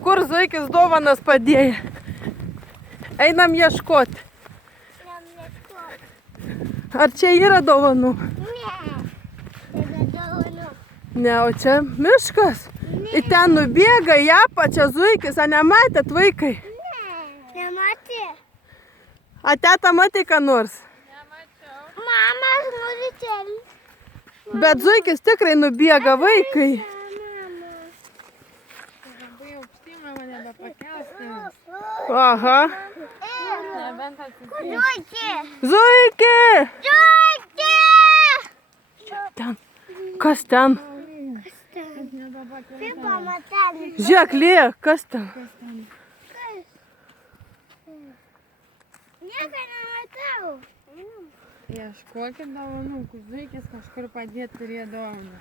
Kur zuikis dovanas padėjo? Einam ieškoti. Ar čia yra dovanų? Ne, o čia miškas. Į ten nubėga, į apačią zuikis, a nematėt vaikai? Nematė. A teta matė ką nors? Nemačiau. Mama, aš noriu čia. Bet zuikis tikrai nubėga vaikai. Labai aukštai mama nebepakęsti. Aha. Nebent atsisėsti. Zuikė. Zuiki! Zuikė. Ten. Kas ten? Kaip pamatė. Žiūrėk, Lėja, kas ten? Nieko nematau. Ieškokit dovanų, kur zuikis kažkur padėti turėjo dovaną.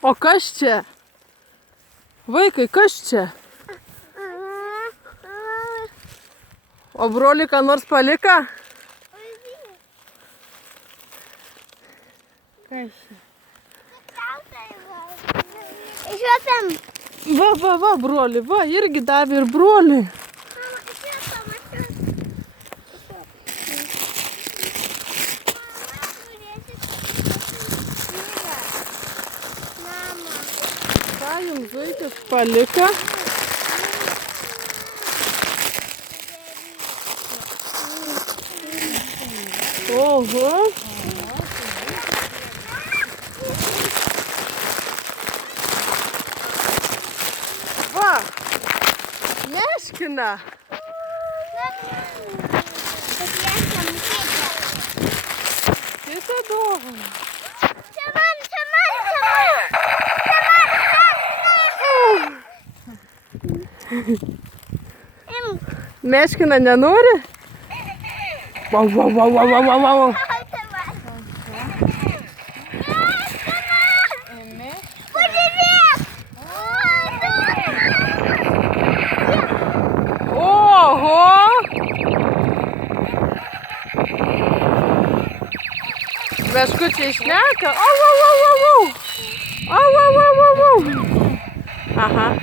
O kas čia? Vaikai, kas čia? O broli ką nors palika? Kas čia? Išviesiam. Va, broli, va, irgi davė ir broli. Ką jums zuikis palika? Oho. Va, meškina. Kita dovana. Meškina nenori? Vau. Ėmė. Oho! Meškučiai šneka. Au. Aha.